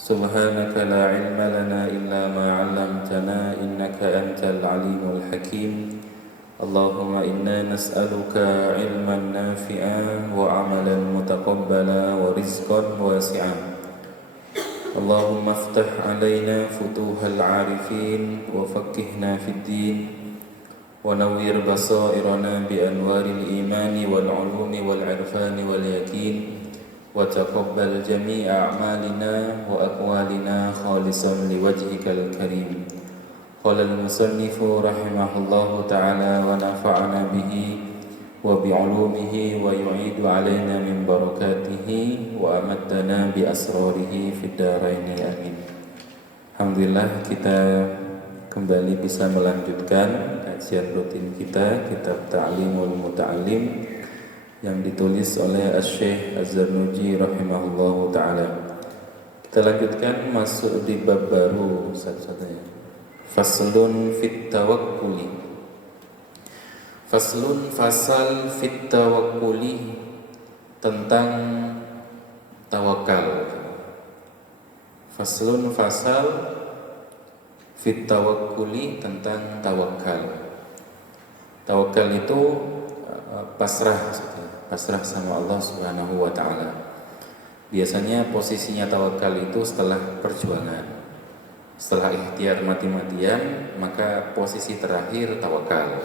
سبحانك لا علم لنا إلا ما علمتنا إنك أنت العليم الحكيم اللهم إنا نسألك علما نافعا وعملا متقبلا ورزقا واسعا اللهم افتح علينا فتوح العارفين وفقهنا في الدين ونوّر بصائرنا بأنوار الإيمان والعلوم والعرفان واليقين وتقبل جميع أعمالنا وأقوالنا خالصا لوجهك الكريم. قال المصنف رحمه الله تعالى ونفعنا به وبعلومه ويعيد علينا من بركاته وأمدنا بأسراره في الدارين آمين. Alhamdulillah kita kembali bisa melanjutkan kajian rutin kita kitab Ta'limul Muta'allim yang ditulis oleh Asy-Syaikh Az-Zarnuji rahimahullahu taala. Kita lanjutkan masuk di bab baru satu-satunya. Faslun fit tawakkuli. Faslun fasal fit tawakkuli tentang tawakal. Faslun fasal fit tawakkuli tentang tawakal. Tawakal itu pasrah sama Allah Subhanahu wa taala. Biasanya posisinya tawakal itu setelah perjuangan. Setelah ikhtiar mati-matian, maka posisi terakhir tawakal.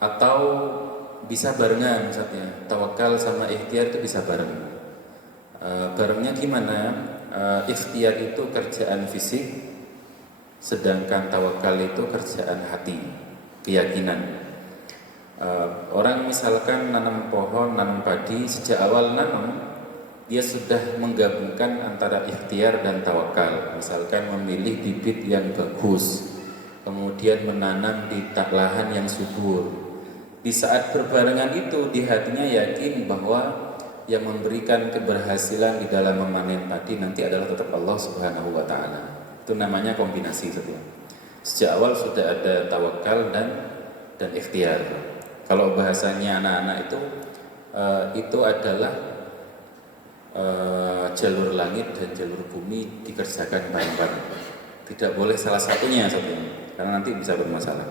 Atau bisa barengan misalnya. Tawakal sama ikhtiar itu bisa bareng. Barengnya gimana? Ikhtiar itu kerjaan fisik, sedangkan tawakal itu kerjaan hati, keyakinan. Orang misalkan nanam pohon, nanam padi, sejak awal nanam dia sudah menggabungkan antara ikhtiar dan tawakal. Misalkan memilih bibit yang bagus, kemudian menanam di lahan yang subur. Di saat berbarengan itu di hatinya yakin bahwa yang memberikan keberhasilan di dalam memanen padi nanti adalah tetap Allah Subhanahu wa taala. Itu namanya kombinasi sebenarnya. Sejak awal sudah ada tawakal dan ikhtiar. Kalau bahasanya anak-anak itu adalah jalur langit dan jalur bumi dikerjakan bareng-bareng. Tidak boleh salah satunya sebenarnya, karena nanti bisa bermasalah.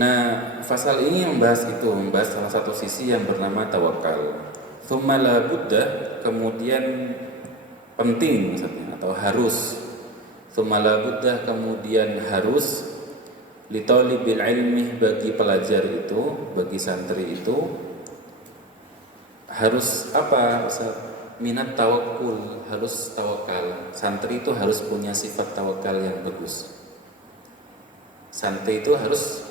Nah, pasal ini membahas salah satu sisi yang bernama tawakal. Tsumma la budda, kemudian penting misalnya atau harus. Tsumma la budda, kemudian harus li talibil ilmi, bagi pelajar itu, bagi santri itu harus apa? Minat tawakkul, harus tawakal. Santri itu harus punya sifat tawakal yang bagus. Santri itu harus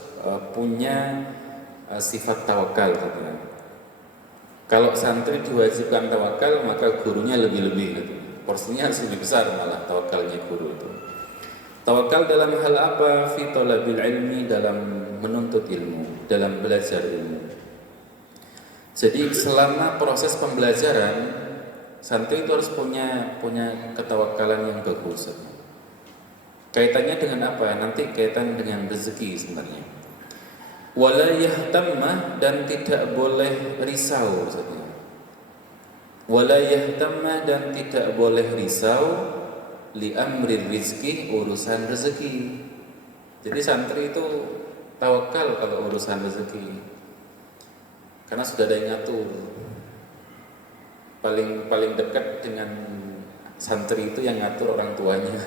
punya sifat tawakal katanya. Kalau santri diwajibkan tawakal, maka gurunya lebih-lebih gitu. Porsinya harus lebih besar malah tawakalnya guru itu. Tawakal dalam hal apa? Fi talabil ilmi, dalam menuntut ilmu, dalam belajar ilmu. Jadi selama proses pembelajaran, santri itu harus punya ketawakalan yang bagus. Kaitannya dengan apa? Nanti kaitan dengan rezeki sebenarnya. Wala yahtammah, dan tidak boleh risau. Wala yahtammah, dan tidak boleh risau li amri rizki, urusan rezeki. Jadi santri itu tawakal kalau urusan rezeki, karena sudah ada yang ngatur. Paling dekat dengan santri itu yang ngatur orang tuanya.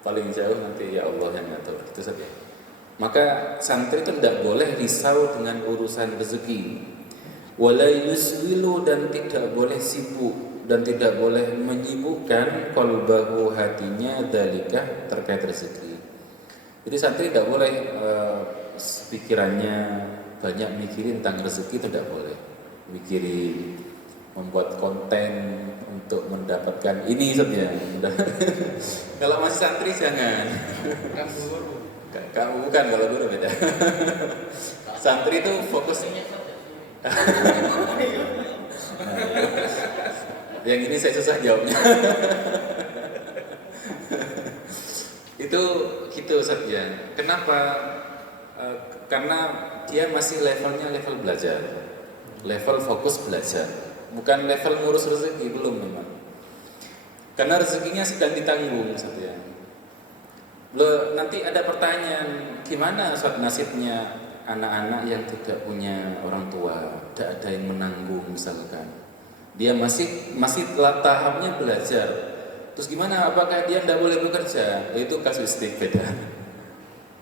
Paling jauh nanti ya Allah yang ngatur. Itu saja. Maka santri itu tidak boleh risau dengan urusan rezeki. Wala yuswilu, dan tidak boleh sibuk dan tidak boleh menyibukkan qalbahu, hatinya, dalika, terkait rezeki. Jadi santri tidak boleh pikirannya banyak mikirin tentang rezeki, itu tidak boleh. Mikirin membuat konten untuk mendapatkan ini saja. Kalau masih santri jangan. Kamu bukan, kalau guru beda. Santri itu fokusnya. Yang ini saya susah jawabnya. Itu gitu saja. Kenapa? Karena dia masih levelnya level belajar, level fokus belajar, bukan level ngurus rezeki, belum memang. karena rezekinya sedang ditanggung Ustaz ya. Loh, nanti ada pertanyaan, gimana Ustaz nasibnya anak-anak yang tidak punya orang tua, tidak ada yang menanggung misalkan. Dia masih tahapnya belajar. Terus gimana? Apakah dia tidak boleh bekerja? Itu kasuistik beda.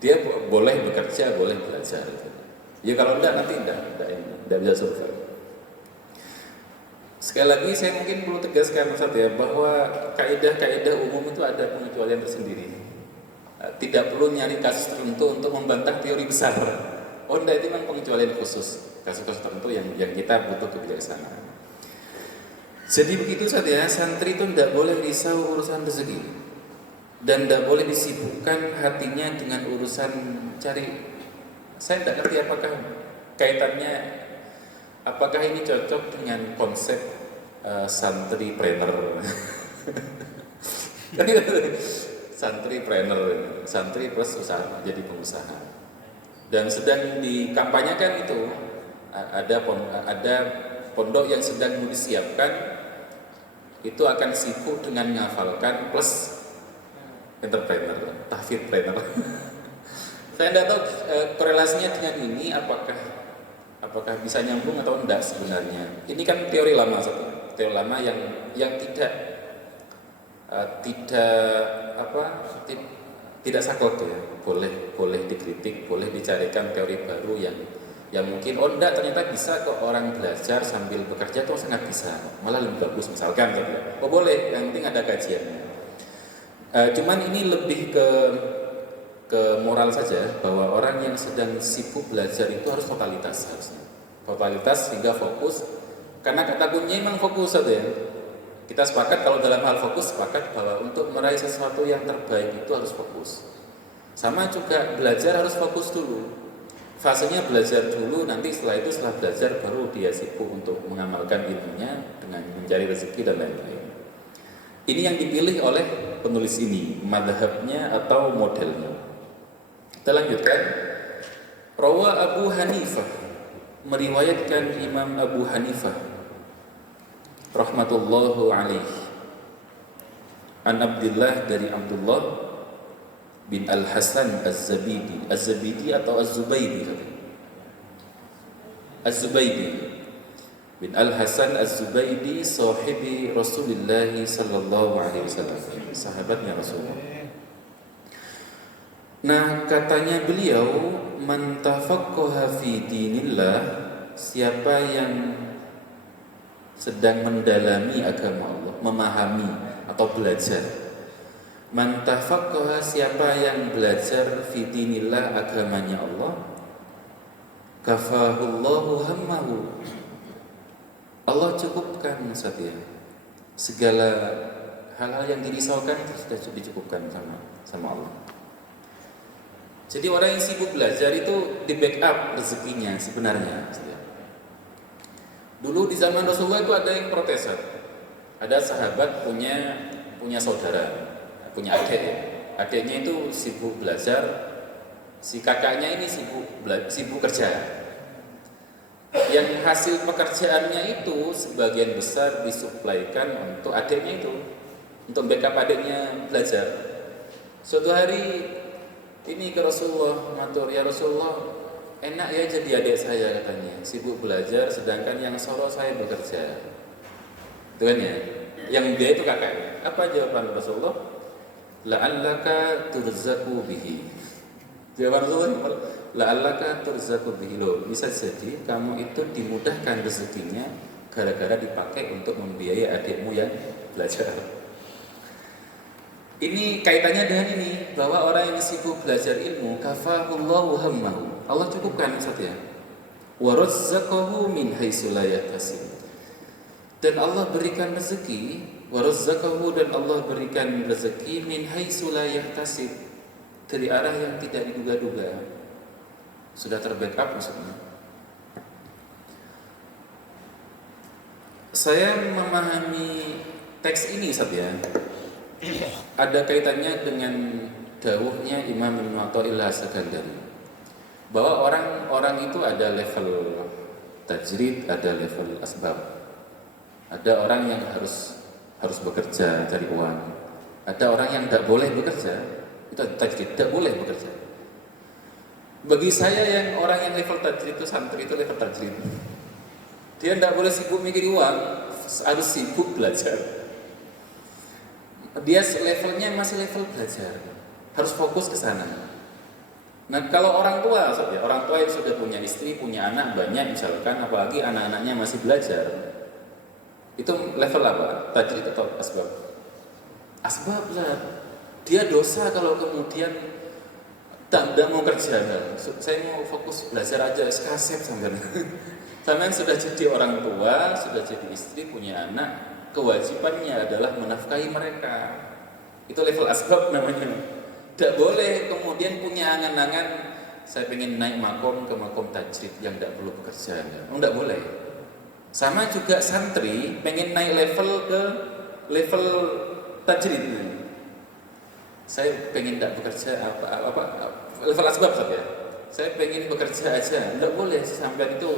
Dia boleh bekerja, boleh belajar. Ya kalau tidak nanti tidak bisa survive. Sekali lagi saya mungkin perlu tegaskan Ustaz ya, bahwa kaidah-kaidah umum itu ada pengecualian tersendiri. Tidak perlu nyari kasus tertentu untuk membantah teori besar. Oh enggak, itu memang pengecualian khusus, kasus-kasus tertentu yang kita butuh kebijaksanaan. Jadi begitu saja, santri itu tidak boleh risau urusan rezeki dan tidak boleh disibukkan hatinya dengan urusan cari. Saya tidak ngerti apakah kaitannya, apakah ini cocok dengan konsep santri planner. Santri plus usaha, jadi pengusaha. Dan sedang dikampanyekan itu ada pondok yang sedang disiapkan, itu akan sibuk dengan menghafalkan plus entrepreneur, tahfidz planner. Saya tidak tahu korelasinya dengan ini apakah bisa nyambung atau enggak sebenarnya. Ini kan teori lama teori lama yang tidak saklek ya. Boleh dikritik, boleh dicarikan teori baru yang mungkin enggak, ternyata bisa kok orang belajar sambil bekerja tuh sangat bisa, malah lebih bagus misalkan gitu. Oh boleh, yang penting ada kajiannya. Cuman ini lebih ke moral saja, bahwa orang yang sedang sibuk belajar itu harus totalitas harusnya. Totalitas sehingga fokus, karena kata kuncinya memang fokus saja ya. Kita sepakat kalau dalam hal fokus, sepakat bahwa untuk meraih sesuatu yang terbaik itu harus fokus. Sama juga belajar harus fokus dulu. Fasenya belajar dulu, nanti setelah belajar baru dia sibuk untuk mengamalkan ilmunya dengan mencari rezeki dan lain-lain. Ini yang dipilih oleh penulis ini, madhabnya atau modelnya. Kita lanjutkan. Rawa Abu Hanifah, meriwayatkan Imam Abu Hanifah rahmatullahu alaihi, an Abdullah, dari Abdullah bin Al-Hasan Az-Zabidi atau Az-Zubaydi. Az-Zubaydi bin Al-Hasan Az-Zubaydi, sahibi Rasulullah sallallahu alaihi wasallam, sahabatnya Rasulullah. Nah, katanya beliau, man tafaqqaha fi dinillah, siapa yang sedang mendalami agama Allah, memahami atau belajar. Man tafaqqaha, siapa yang belajar fi dinillah, agamanya Allah, kafahullahu hammahu, Allah cukupkan saja segala hal-hal yang dirisaukan, sudah dicukupkan sama Allah. Jadi orang yang sibuk belajar itu di backup rezekinya sebenarnya. Dulu di zaman Rasulullah itu ada yang protes. Ada sahabat punya saudara, punya adik ya. Adiknya itu sibuk belajar, si kakaknya ini sibuk kerja. Yang hasil pekerjaannya itu sebagian besar disuplaikan untuk adiknya itu, untuk backup adiknya belajar. Suatu hari ini ke Rasulullah, matur, ya Rasulullah, enak ya jadi adik saya, katanya, sibuk belajar sedangkan yang soro saya bekerja. Itu kan ya, yang dia itu kakaknya. Apa jawaban Rasulullah? La'allaka turzaku bihi. Jawaban Rasulullah, la'allaka turzaku bihi. Loh, bisa jadi kamu itu dimudahkan rezekinya gara-gara dipakai untuk membiayai adikmu yang belajar. Ini kaitannya dengan ini, bahwa orang yang sibuk belajar ilmu, kafahullahu hammahu, Allah cukupkan saja. Wa razzaqahu min haitsu la yahtasib. Dan Allah berikan rezeki, wa razzaqahu, dan Allah berikan rezeki min haitsu la yahtasib, dari arah yang tidak diduga-duga. Sudah terbackup maksudnya. Saya memahami teks ini saja. Ada kaitannya dengan dawuhnya Imam Ibnu Athaillah As-Sakandari, bahwa orang itu ada level tajrid, ada level asbab. Ada orang yang harus harus bekerja cari uang. Ada orang yang tidak boleh bekerja, itu tajrid, tidak boleh bekerja. Bagi saya yang orang yang level tajrid itu santri itu level tajrid. Dia tidak boleh sibuk mikir uang, harus sibuk belajar. Dia levelnya masih level belajar, harus fokus ke sana. Nah kalau orang tua, ya, orang tua yang sudah punya istri, punya anak banyak misalkan, apalagi anak-anaknya masih belajar, itu level apa? Tajrid atau asbab? Asbab lah. Dia dosa kalau kemudian tidak mau kerja. Saya mau fokus belajar aja, kasep sampai. Sampai sudah jadi orang tua, sudah jadi istri, punya anak, kewajibannya adalah menafkahi mereka. Itu level asbab namanya. Tidak boleh kemudian punya angan-angan saya pengen naik makom ke makom tajrid yang tidak perlu bekerja. Tidak boleh. Sama juga santri pengen naik level ke level tajrid. Saya pengen tidak bekerja apa level asbab saja. Saya pengen bekerja aja. Tidak boleh sampai itu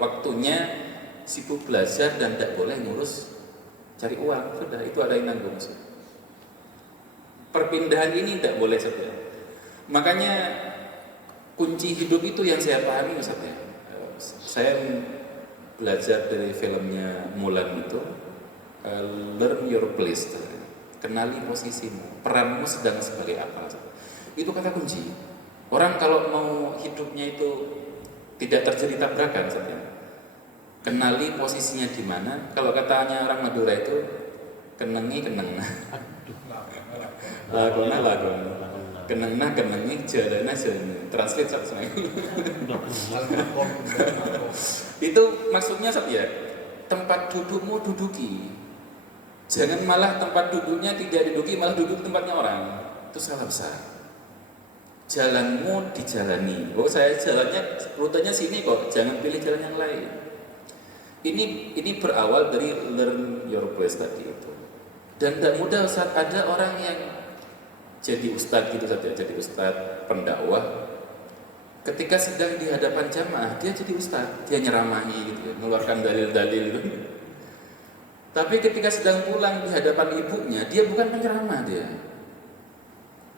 waktunya sibuk belajar dan tidak boleh ngurus cari uang. Sudah itu ada yang nanggung. Perpindahan ini tidak boleh saja. Makanya kunci hidup itu yang saya pahami Ustaz ya. Saya belajar dari filmnya Mulan itu, learn your place, kenali posisimu, peranmu sedang sebagai apa. Itu kata kunci. Orang kalau mau hidupnya itu tidak terjadi tabrakan Ustaz ya. Kenali posisinya di mana. Kalau katanya orang Madura itu kenengi keneng. Lagona, kenengi, jalana. Translate satu sama itu maksudnya ya, tempat dudukmu duduki. Jangan malah tempat duduknya tidak diduduki, malah duduk tempatnya orang. Itu salah besar. Jalanmu dijalani. Oh saya jalannya, rutenya sini kok, jangan pilih jalan yang lain. Ini berawal dari learn your place tadi itu. Dan tidak mudah saat ada orang yang jadi ustadz gitu saja, jadi ustadz pendakwah. Ketika sedang di hadapan jamaah, dia jadi ustadz, dia nyeramahi gitu, mengeluarkan dalil-dalil gitu. Tapi ketika sedang pulang di hadapan ibunya, dia bukan penceramah dia.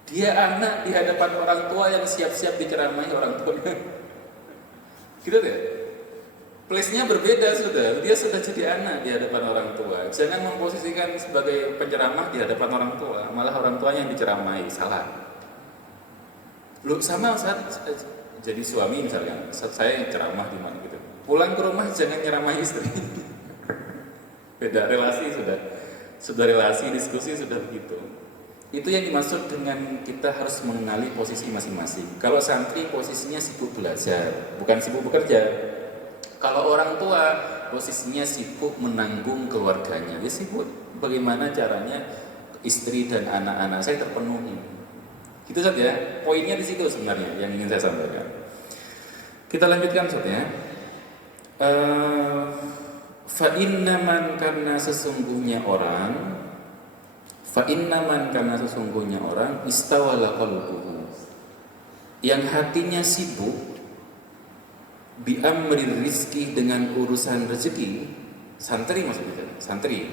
Dia anak di hadapan orang tua yang siap-siap diceramahi orang tuanya. Gitu ya? Place-nya berbeda sudah, dia sudah jadi anak di hadapan orang tua. Jangan memposisikan sebagai penceramah di hadapan orang tua, malah orang tua yang diceramai, salah. Lu sama saat jadi suami misalnya, saat saya yang ceramah di mana gitu. Pulang ke rumah jangan nyeramahi istri. Beda relasi sudah relasi, diskusi sudah begitu. Itu yang dimaksud dengan kita harus mengenali posisi masing-masing. Kalau santri posisinya sibuk belajar, bukan sibuk bekerja. Kalau orang tua posisinya sibuk menanggung keluarganya, dia sibuk bagaimana caranya istri dan anak-anak saya terpenuhi. Gitu saja, poinnya di situ sebenarnya yang ingin saya sampaikan. Kita lanjutkan saja. Fa innaman karena sesungguhnya orang istawala qalbuhu, yang hatinya sibuk bi amri rizki, dengan urusan rezeki. Santri maksudnya, santri.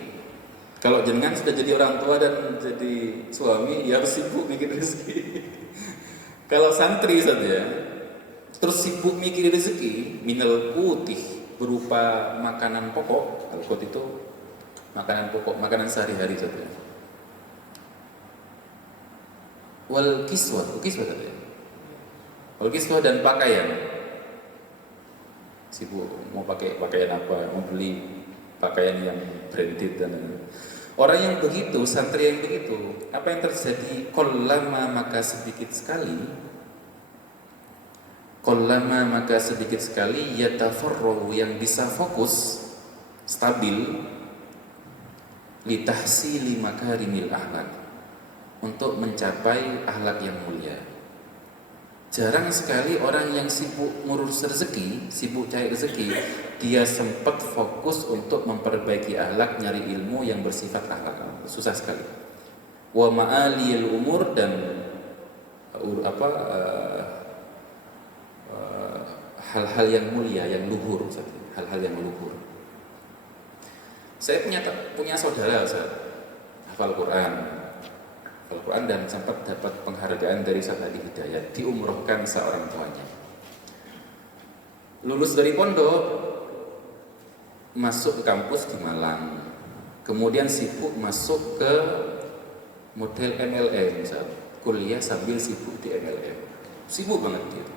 Kalau jenengan sudah jadi orang tua dan jadi suami, ya harus sibuk mikir rezeki. Kalau santri saja terus sibuk mikir rezeki, minal putih berupa makanan pokok. Al-qut itu makanan pokok, makanan sehari-hari saja. Wal kiswah saja. Wal kiswah dan pakaian. Sibuk mau pakai pakaian apa, mau beli pakaian yang branded dan orang yang begitu, santri yang begitu, apa yang terjadi? Qallama maka sedikit sekali yatafarrahu, yang bisa fokus stabil litahsili makarimil akhlak, untuk mencapai akhlak yang mulia. Jarang sekali orang yang sibuk ngurus rezeki, sibuk cari rezeki, dia sempat fokus untuk memperbaiki akhlak, nyari ilmu yang bersifat akhlak. Susah sekali. Wa ma'alil umur, dan hal-hal yang mulia, yang luhur, hal-hal yang luhur. Saya punya saudara Ustaz, hafal Quran dan sempat dapat penghargaan dari Ustaz Hadi Hidayat, diumrohkan seorang tuanya. Lulus dari pondok, masuk ke kampus di Malang, kemudian sibuk masuk ke model MLM, Ustaz. Kuliah sambil sibuk di MLM, sibuk banget gitu.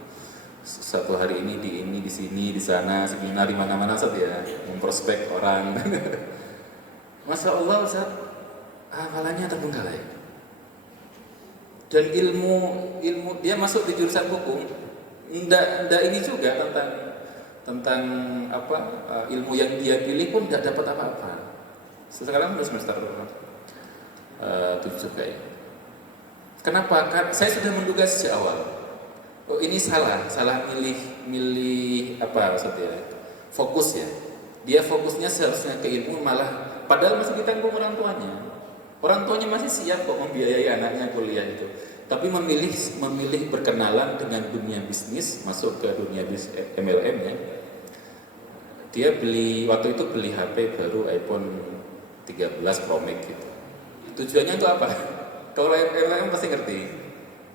Satu hari ini di sini, di sana, seminar di mana-mana Ustaz ya, memprospek orang. Masya Allah Ustaz, hafalannya terbengkalai. Dan ilmu dia masuk di jurusan hukum, ndak ini juga tentang ilmu yang dia pilih pun tidak dapat apa-apa. Sekarang udah semester 7 kayak. Kenapa? Karena saya sudah menduga sejak awal. Oh ini salah milih apa maksudnya? Fokus ya. Dia fokusnya seharusnya ke ilmu, malah padahal masih ditanggung orang tuanya. Orang tuanya masih siap kok membiayai anaknya kuliah itu. Tapi memilih berkenalan dengan dunia bisnis, masuk ke dunia MLM ya. Dia waktu itu beli HP baru iPhone 13 Pro Max gitu. Tujuannya untuk apa? Kalau MLM pasti ngerti.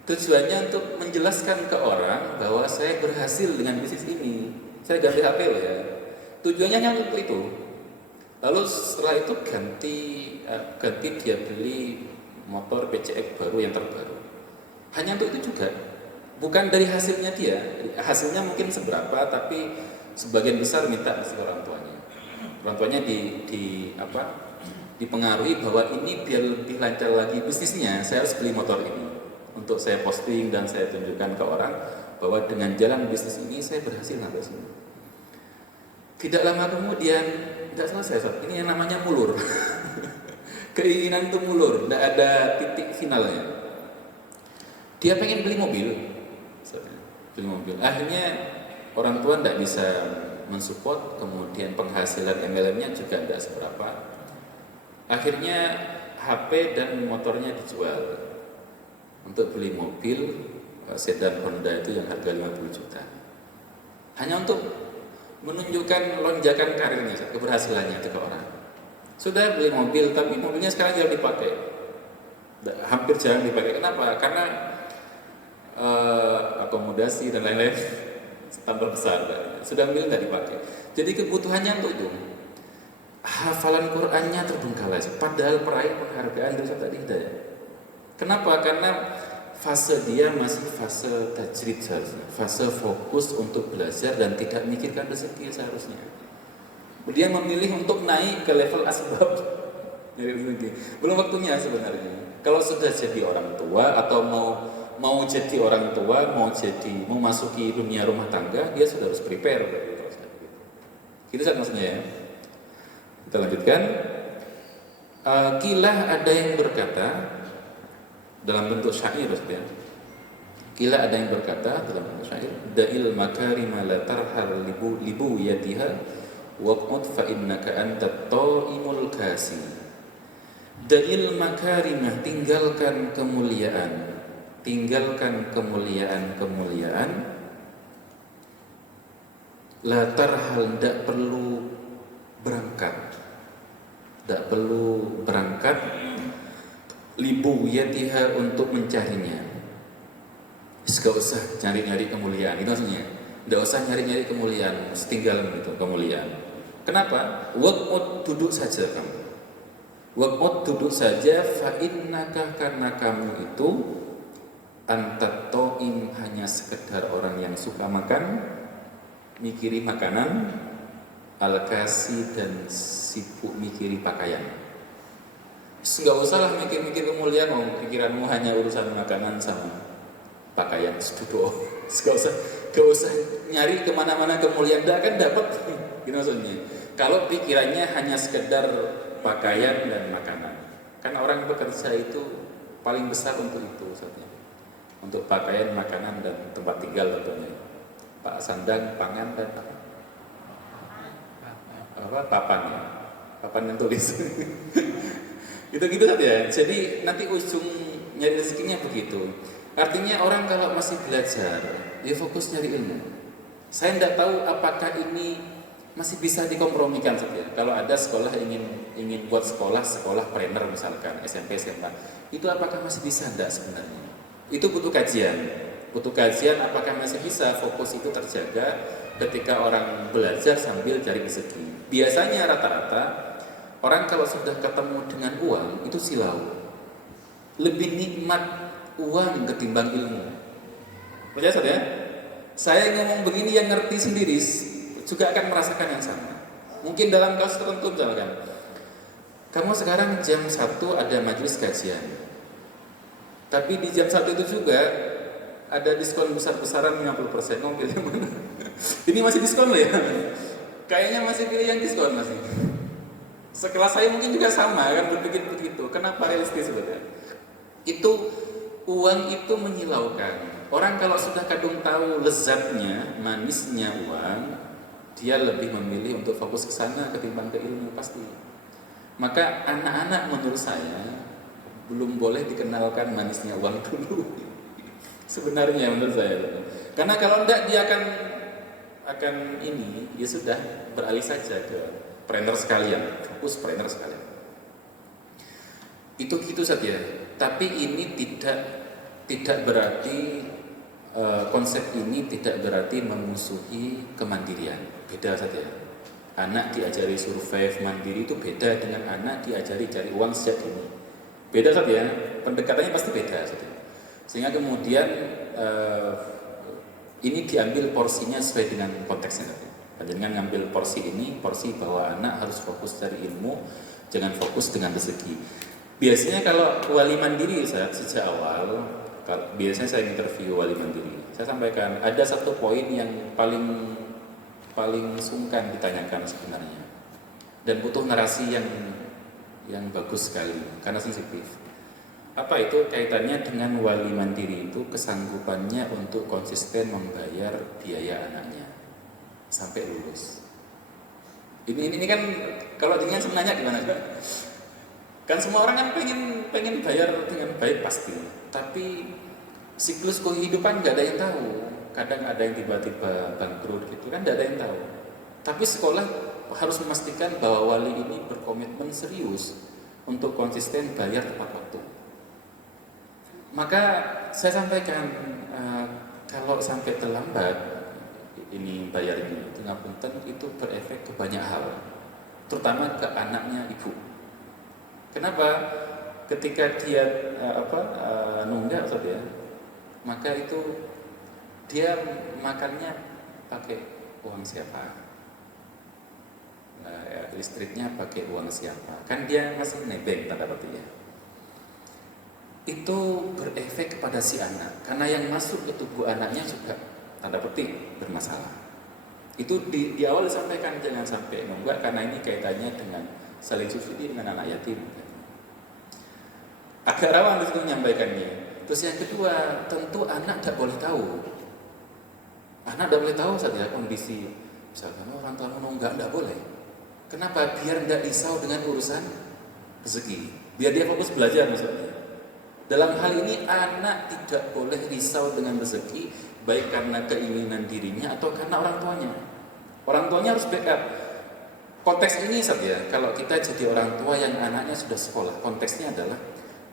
Tujuannya untuk menjelaskan ke orang bahwa saya berhasil dengan bisnis ini. Saya ganti HP loh ya. Tujuannya hanya untuk itu. Lalu setelah itu ganti dia beli motor PCX baru yang terbaru. Hanya untuk itu juga. Bukan dari hasilnya dia. Hasilnya mungkin seberapa, tapi sebagian besar minta ke orang tuanya. Orang tuanya dipengaruhi bahwa ini biar lebih lancar lagi bisnisnya, saya harus beli motor ini untuk saya posting dan saya tunjukkan ke orang bahwa dengan jalan bisnis ini saya berhasil sampai sini. Tidak lama kemudian tidak selesai, ini yang namanya mulur. Keinginan itu mulur, tidak ada titik finalnya. Dia pengen beli mobil. Akhirnya orang tua tidak bisa mensupport, kemudian penghasilan MLM-nya juga tidak seberapa. Akhirnya HP dan motornya dijual untuk beli mobil sedan Honda itu yang harga 50 juta. Hanya untuk menunjukkan lonjakan karirnya, keberhasilannya itu ke orang. Sudah beli mobil, tapi mobilnya sekarang jarang dipakai. Hampir jarang dipakai. Kenapa? Karena akomodasi dan lain-lain tambah besar. Sudah ambil tidak dipakai. Jadi kebutuhannya untuk itu. Hafalan Qur'annya terbengkalai, padahal peraih penghargaan dari Ustaz Hidayat. Kenapa? Karena fase dia masih fase tajrid seharusnya, fase fokus untuk belajar dan tidak memikirkan rezeki seharusnya. Dia memilih untuk naik ke level asbab, belum waktunya sebenarnya. Kalau sudah jadi orang tua atau mau jadi orang tua, mau masuki dunia rumah tangga, dia sudah harus prepare. Itu maksudnya ya. Kita lanjutkan. Kilah ada yang berkata dalam bentuk syair ya. Kilah ada yang berkata dalam bentuk syair, da'il makarima la tarhal libu yadiha waqut fa innaka antat ta'imul kasi. Da'il makarimah, tinggalkan kemuliaan la tarhal, tidak perlu berangkat libu yatiha untuk mencarinya. Gak usah nyari-nyari kemuliaan, itu maksudnya. Gak usah nyari-nyari kemuliaan, setinggal itu kemuliaan. Kenapa? Waq'ud, duduk saja kamu. Waq'ud, duduk saja. Fa innaka, karena kamu itu antat to'im, hanya sekedar orang yang suka makan, mikiri makanan, al-kasi, dan sibuk mikiri pakaian. Enggak usahlah mikir-mikir kemuliaan, pikiranmu hanya urusan makanan sama pakaian. Enggak usah nyari kemana-mana kemuliaan, enggak akan dapat. Gitu maksudnya. Kalau pikirannya hanya sekedar pakaian dan makanan, karena orang bekerja itu paling besar untuk itu saatnya. Untuk pakaian, makanan, dan tempat tinggal tentunya. Pak sandang, pangan, dan papan yang tulis. Gitu saja. Jadi nanti ujung nyari rezekinya begitu. Artinya orang kalau masih belajar, dia fokus nyari ilmu. Saya tidak tahu apakah ini masih bisa dikompromikan saja. Kalau ada sekolah ingin buat sekolah trainer misalkan SMP SMA, itu apakah masih bisa enggak sebenarnya? Itu butuh kajian apakah masih bisa fokus itu terjaga ketika orang belajar sambil cari rezeki. Biasanya rata-rata orang kalau sudah ketemu dengan uang itu silau, lebih nikmat uang ketimbang ilmu. Percaya saja? Saya ngomong begini yang ngerti sendiri juga akan merasakan yang sama. Mungkin dalam kasus tertentu misalkan, kamu sekarang jam 1 ada majelis kajian, tapi di jam 1 itu juga ada diskon besar-besaran 50%. Kamu pilih yang mana? Ini masih diskon loh ya? Kayaknya masih pilih yang diskon masih. Sekelas saya mungkin juga sama kan berpikir begitu. Kenapa realistis sebetulnya? Itu uang itu menyilaukan. Orang kalau sudah kadung tahu lezatnya, manisnya uang, dia lebih memilih untuk fokus ke sana ketimbang ke ilmu pasti. Maka anak-anak menurut saya belum boleh dikenalkan manisnya uang dulu. Sebenarnya menurut saya. Karena kalau enggak dia akan ini, ya sudah beralih saja ke trainer sekalian, fokus trainer sekalian. Itu gitu saja. Tapi ini tidak berarti konsep ini tidak berarti memusuhi kemandirian. Beda saja. Anak diajari survive mandiri itu beda dengan anak diajari cari uang sejak dini. Beda saja. Pendekatannya pasti beda saja. Sehingga kemudian ini diambil porsinya sesuai dengan konteksnya. Jangan ngambil porsi ini, porsi bahwa anak harus fokus cari ilmu, jangan fokus dengan rezeki. Biasanya kalau wali mandiri sejak awal, biasanya saya interview wali mandiri, saya sampaikan ada satu poin yang paling sungkan ditanyakan sebenarnya, dan butuh narasi yang bagus sekali karena sensitif. Apa itu kaitannya dengan wali mandiri itu kesanggupannya untuk konsisten membayar biaya anaknya sampai lulus. Ini kan kalau dengan sebenarnya gimana? Kan semua orang kan pengen bayar dengan baik pasti, tapi siklus kehidupan nggak ada yang tahu. Kadang ada yang tiba-tiba bangkrut gitu kan, nggak ada yang tahu. Tapi sekolah harus memastikan bahwa wali ini berkomitmen serius untuk konsisten bayar tepat waktu. Maka saya sampaikan kalau sampai terlambat ini bayarnya, ngapunten, itu berefek ke banyak hal, terutama ke anaknya ibu. Kenapa? Ketika dia nunggak saja, maka itu dia makannya pakai uang siapa? Listriknya pakai uang siapa? Kan dia masih nebeng tanda petik ya. Itu berefek kepada si anak, karena yang masuk ke tubuh anaknya juga tanda petik bermasalah. Itu di awal disampaikan jangan sampai nunggak, karena ini kaitannya dengan saling subsidi dengan anak yatim. Agak rawan itu menyampaikannya. Terus yang kedua, tentu anak tidak boleh tahu. Anak tidak boleh tahu saja kondisi, misalkan orang tua nunggak, tidak boleh. Kenapa? Biar tidak risau dengan urusan rezeki. Biar dia fokus belajar misalnya. Dalam hal ini anak tidak boleh risau dengan rezeki, baik karena keinginan dirinya atau karena orang tuanya. Orang tuanya harus backup. Konteks ini saja, kalau kita jadi orang tua yang anaknya sudah sekolah, konteksnya adalah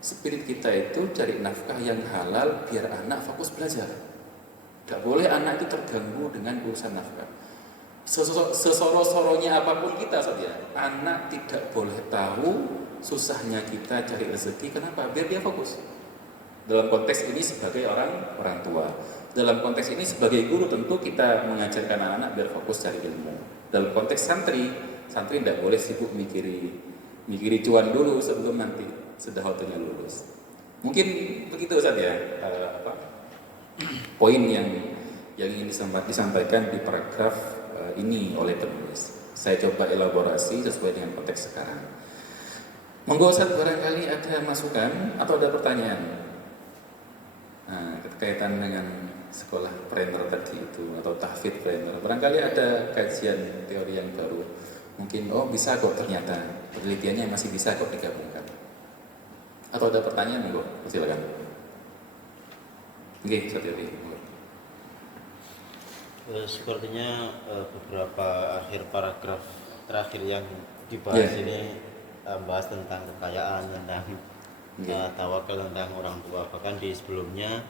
spirit kita itu cari nafkah yang halal biar anak fokus belajar. Tidak boleh anak itu terganggu dengan urusan nafkah. Sesoro-soronya apapun kita saja, anak tidak boleh tahu susahnya kita cari rezeki. Kenapa? Biar dia fokus. Dalam konteks ini sebagai orang tua, dalam konteks ini sebagai guru tentu kita mengajarkan anak-anak biar fokus cari ilmu. Dalam konteks santri tidak boleh sibuk mikiri cuan dulu sebelum nanti sudah waktunya lulus. Mungkin begitu saja poin yang ingin disampaikan di paragraf ini oleh penulis. Saya coba elaborasi sesuai dengan konteks sekarang. Monggo Ustaz, barangkali ada masukan atau ada pertanyaan berkaitan dengan sekolah trainer tadi itu atau tahfidz trainer. Barangkali ada kajian teori yang baru. Mungkin bisa kok, ternyata penelitiannya masih bisa kok digabungkan. Atau ada pertanyaan, monggo silakan. Oke, Ustaz Yofi. Sepertinya beberapa akhir paragraf terakhir yang dibahas Ya, ini bahas tentang kekayaan, tentang ya, tawakal, tentang orang tua. Bahkan di sebelumnya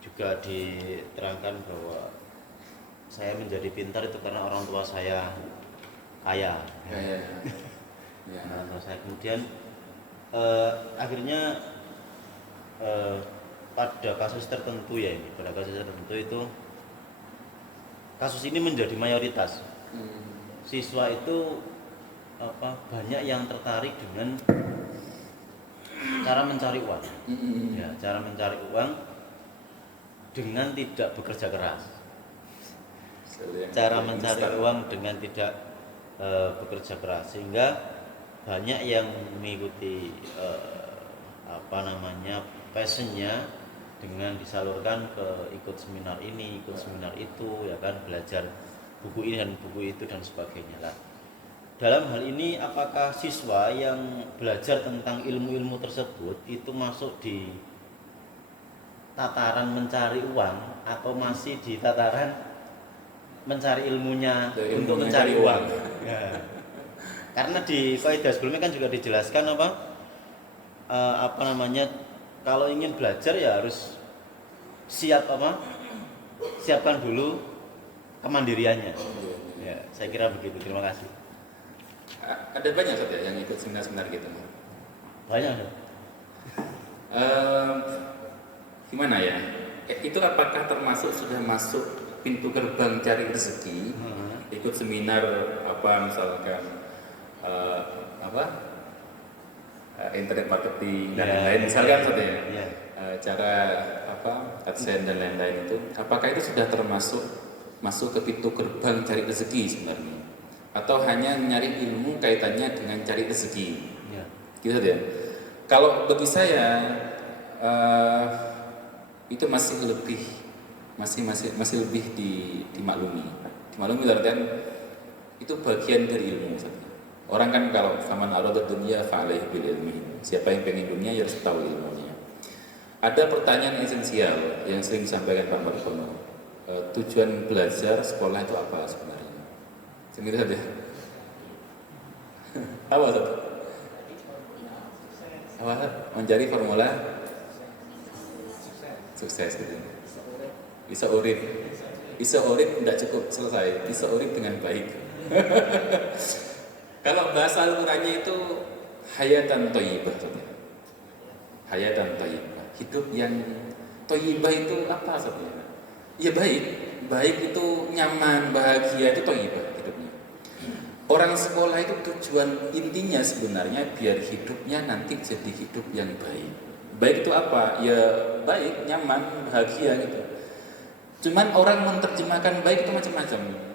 juga diterangkan bahwa saya menjadi pintar itu karena orang tua saya kaya. ya, ya, ya, Karena orang tua saya kemudian akhirnya pada kasus tertentu ya ini, pada kasus tertentu itu kasus ini menjadi mayoritas. Siswa itu banyak yang tertarik dengan cara mencari uang, ya, cara mencari uang dengan tidak bekerja keras, cara mencari uang dengan tidak bekerja keras, sehingga banyak yang mengikuti passionnya dengan disalurkan ke ikut seminar ini, ikut seminar itu, ya kan, belajar buku ini dan buku itu dan sebagainya lah. Dalam hal ini apakah siswa yang belajar tentang ilmu-ilmu tersebut itu masuk di tataran mencari uang atau masih di tataran mencari ilmunya untuk mencari uang? Ya. Karena di kaidah sebelumnya kan juga dijelaskan kalau ingin belajar ya harus siapkan dulu kemandiriannya. Ya, saya kira begitu. Terima kasih. Ada banyak Sob, ya, yang ikut seminar-seminar gitu. Banyak. Ehm, Gimana ya? Itu apakah termasuk sudah masuk pintu gerbang cari rezeki? Ikut seminar apa misalkan eh, apa internet marketing dan lain-lain misalkan Sob, ya. Ya. Cara apa AdSense dan lain-lain itu, apakah itu sudah termasuk masuk ke pintu gerbang cari rezeki sebenarnya? Atau hanya nyari ilmu kaitannya dengan cari rezeki, Ya. gitu ya. Kalau bagi saya eh, itu masih lebih dimaklumi dalam artian itu bagian dari ilmu. Orang kan kalau faman arada dunya fa'alaihi bil ilmi, siapa yang pengen dunia ya harus tahu ilmunya. Ada pertanyaan esensial yang sering disampaikan Pak Martono, tujuan belajar sekolah itu apa sebenarnya? Sendiri saja. Apa Ustaz? Apa? Mencari formula sukses gitu. Bisa urip tidak cukup selesai. Bisa urip dengan baik. Kalau bahasa Al-Qur'annya itu hayatan thayyibah. Hayatan thayyibah. Hidup yang thayyibah itu apa sebenarnya? Ya baik. Baik itu nyaman, bahagia, itu thayyibah hidupnya. Orang sekolah itu tujuan intinya sebenarnya biar hidupnya nanti jadi hidup yang baik. Baik itu apa? Ya baik, nyaman, bahagia gitu. Cuman orang menerjemahkan baik itu macam-macam.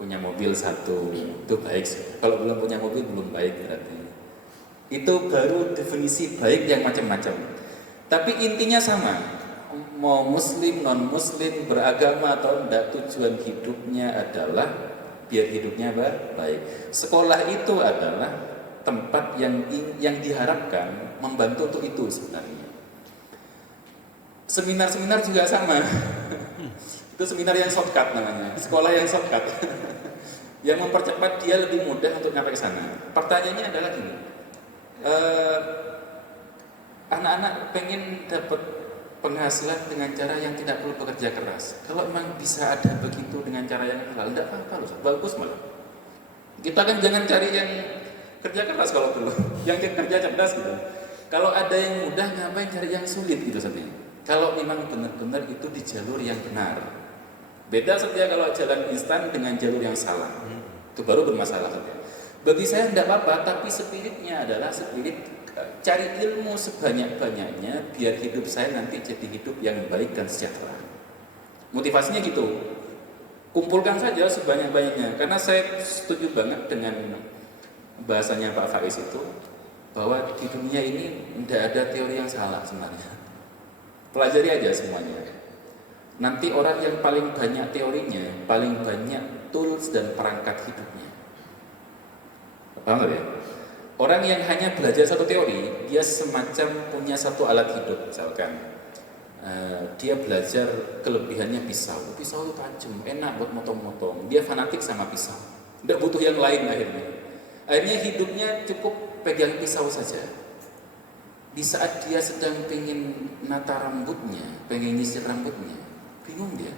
Punya mobil satu itu baik. Kalau belum punya mobil belum baik berarti. Itu baru definisi baik yang macam-macam. Tapi intinya sama. Mau muslim, non muslim, beragama atau tidak, tujuan hidupnya adalah biar hidupnya baik. Sekolah itu adalah tempat yang diharapkan membantu untuk itu sebenarnya. Seminar-seminar juga sama. Itu seminar yang shortcut namanya, sekolah yang shortcut. Yang mempercepat dia lebih mudah untuk sampai ke sana. Pertanyaannya adalah gini, anak-anak pengen dapat penghasilan dengan cara yang tidak perlu bekerja keras. Kalau memang bisa ada begitu dengan cara yang halal, tidak apa-apa loh, bagus malah. Kita kan jangan cari yang kerja keras kalau perlu, yang kerja cerdas gitu. Kalau ada yang mudah, ngapain cari yang sulit gitu saja. Kalau memang benar-benar itu di jalur yang benar. Beda saja kalau jalan instan dengan jalur yang salah. Itu baru bermasalah saja. Bagi saya tidak apa-apa, tapi spiritnya adalah spirit cari ilmu sebanyak-banyaknya biar hidup saya nanti jadi hidup yang baik dan sejahtera. Motivasinya gitu. Kumpulkan saja sebanyak-banyaknya, karena saya setuju banget dengan bahasanya Pak Faiz itu, bahwa di dunia ini tidak ada teori yang salah sebenarnya. Pelajari aja semuanya. Nanti orang yang paling banyak teorinya, paling banyak tools dan perangkat hidupnya. Paham ya? Orang yang hanya belajar satu teori, dia semacam punya satu alat hidup, misalkan dia belajar kelebihannya pisau. Pisau itu tajam, enak buat motong-motong. Dia fanatik sama pisau, tidak butuh yang lain akhirnya. Akhirnya hidupnya cukup pegang pisau saja. Di saat dia sedang pengen nata rambutnya, pengen nyisir rambutnya, bingung dia.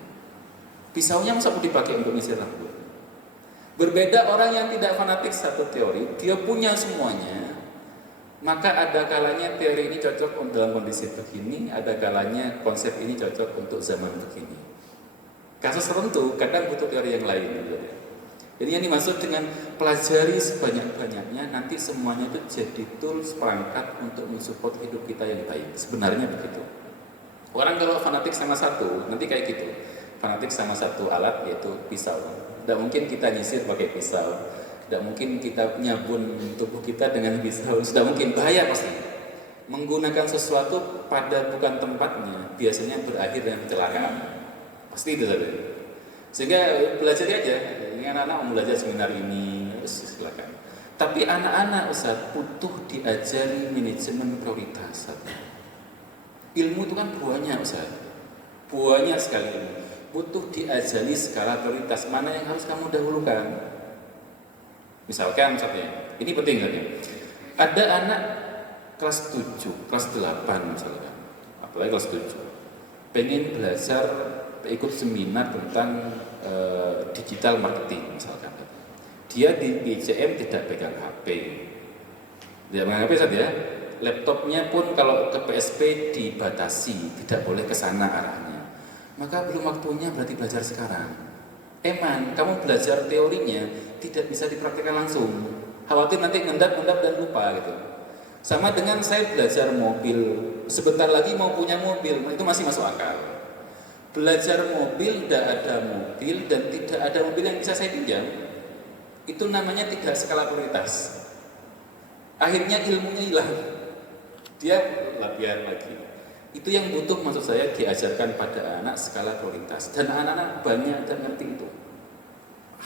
Pisaunya masa dipakai untuk nyisir rambut? Berbeda orang yang tidak fanatik satu teori, dia punya semuanya. Maka ada kalanya teori ini cocok untuk dalam kondisi begini, ada kalanya konsep ini cocok untuk zaman begini. Kasus tertentu kadang butuh teori yang lain. Jadi yang dimaksud dengan pelajari sebanyak-banyaknya, nanti semuanya itu jadi tools, perangkat untuk mensupport hidup kita yang baik. Sebenarnya begitu. Orang kalau fanatik sama satu, nanti kayak gitu. Fanatik sama satu alat yaitu pisau. Tidak mungkin kita nyisir pakai pisau. Tidak mungkin kita nyabun tubuh kita dengan pisau. Sudah mungkin, bahaya pasti. Menggunakan sesuatu pada bukan tempatnya biasanya berakhir dengan kecelakaan. Pasti itu saja. Sehingga belajar aja. Ini anak-anak mau belajar seminar ini, silakan. Tapi anak-anak Ustaz butuh diajari manajemen prioritas. Ilmu itu kan buahnya Ustaz. Buahnya sekali ini. Butuh diajari skala prioritas, mana yang harus kamu dahulukan. Misalkan misalnya, ini penting saja. Ada anak kelas 7, kelas 8 misalkan, apalagi kelas 7, pengen belajar ikut seminar tentang digital marketing misalkan. Dia di ICM tidak pegang HP. Tidak pegang HP saja. Laptopnya pun kalau ke PSP dibatasi, tidak boleh ke sana arahnya. Maka belum waktunya berarti belajar sekarang. Eman, kamu belajar teorinya tidak bisa dipraktikkan langsung. Khawatir nanti ngendap-ngendap dan lupa gitu. Sama dengan saya belajar mobil, sebentar lagi mau punya mobil, itu masih masuk akal. Belajar mobil, tidak ada mobil dan tidak ada mobil yang bisa saya pinjam, itu namanya tidak skala prioritas. Akhirnya ilmunya hilang. Dia latihan lagi. Itu yang butuh maksud saya diajarkan pada anak skala prioritas. Dan anak-anak banyak dan ngerti itu.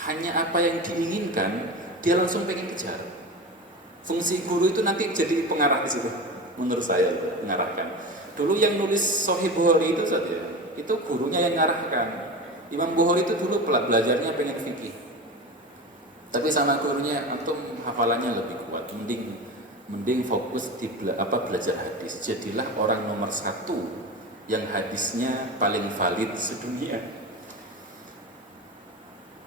Hanya apa yang diinginkan, dia langsung pengen kejar. Fungsi guru itu nanti jadi pengarah di situ. Menurut saya itu, mengarahkan. Dulu yang nulis Sahih Bukhari itu saja, itu gurunya yang mengarahkan. Imam Bukhari itu dulu belajarnya pengen fikih. Tapi sama gurunya, antum hafalannya lebih kuat. Mending fokus di belajar hadis. Jadilah orang nomor 1 yang hadisnya paling valid sedunia.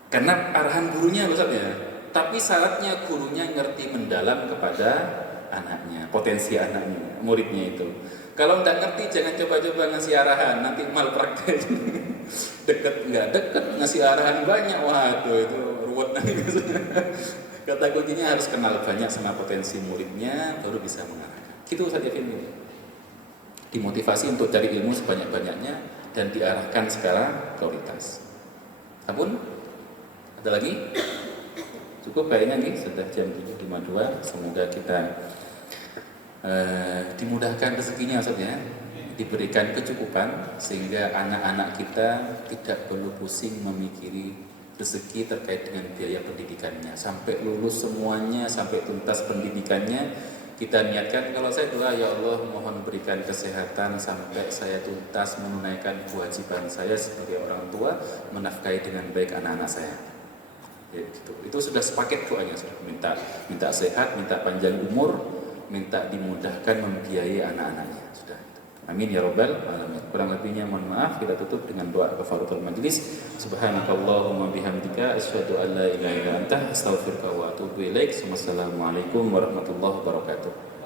Karena arahan gurunya Ustaz ya. Tapi syaratnya gurunya ngerti mendalam kepada anaknya, potensi anaknya, muridnya itu. Kalau nggak ngerti jangan coba-coba ngasih arahan, nanti malpraktek. Deket nggak deket ngasih arahan banyak, waduh itu ruwet nanti. Kata kuncinya harus kenal banyak sama potensi muridnya, baru bisa mengarahkan. Gitu saja film. Dimotivasi untuk cari ilmu sebanyak-banyaknya dan diarahkan secara prioritas. Apun? Ada lagi? Cukup kayaknya nih, sudah jam 7.52. Semoga kita dimudahkan rezekinya maksudnya, diberikan kecukupan sehingga anak-anak kita tidak perlu pusing memikiri rezeki terkait dengan biaya pendidikannya sampai lulus semuanya, sampai tuntas pendidikannya. Kita niatkan, kalau saya doa ya Allah mohon berikan kesehatan sampai saya tuntas menunaikan kewajiban saya sebagai orang tua, menafkahi dengan baik anak-anak saya. Ya, gitu. Itu sudah sepaket doanya, sudah minta sehat, minta panjang umur, minta dimudahkan membiayai anak-anaknya, sudah. Amin ya rabbal alamin. Kurang lebihnya mohon maaf, kita tutup dengan doa kafaratul majlis. Subhanakallahumma bihamdika asyhadu an la ilaha illa anta astaghfiruka wa atubu ilaik. Wassalamualaikum warahmatullahi wabarakatuh.